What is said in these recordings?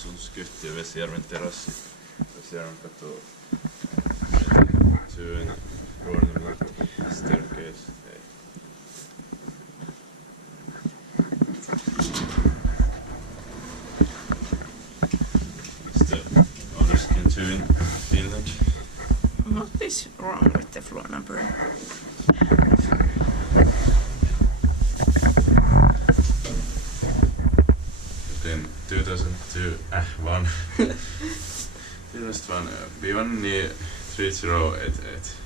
Asuntoskehti ja Vesijärven terassi. Vesijärmenkatu. Työn Ruoriniemenkatu. Staircase. It's the Otis GeN2 in Finland. What is wrong with the floor number? Joten 2001 Finland B1 niin 3088.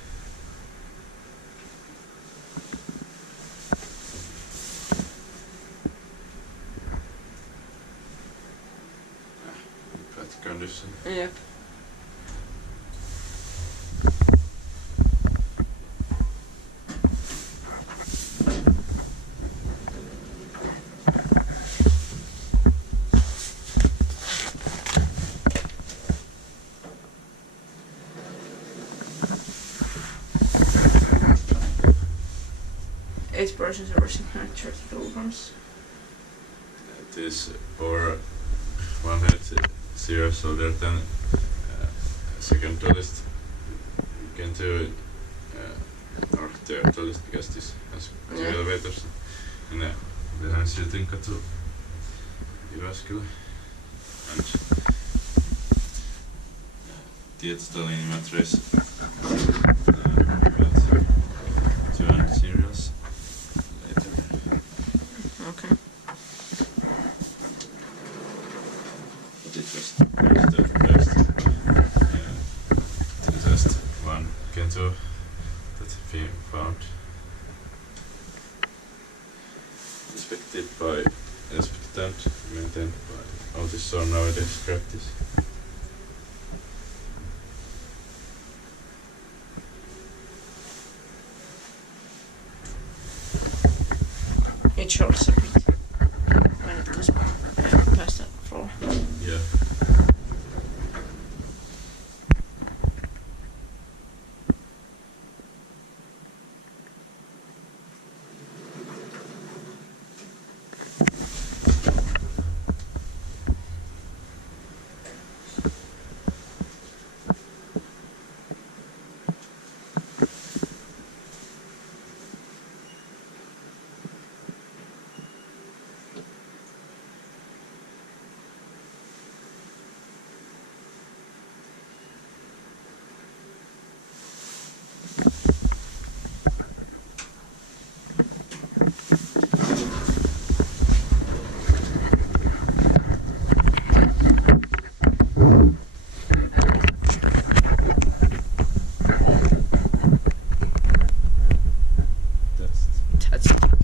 Bad condition. Yep. Each person is rushing 130 kilograms. It is for one head 0 older than second tallest GeN2 or third tallest because this has two elevators in the Ruoriniemenkatu Jyväskylä. And the installing mattress with 200 serials later. Okay. But it was the first one GeN2 that we found. Inspected by Elspecta and maintained by Otis, so nowadays practice.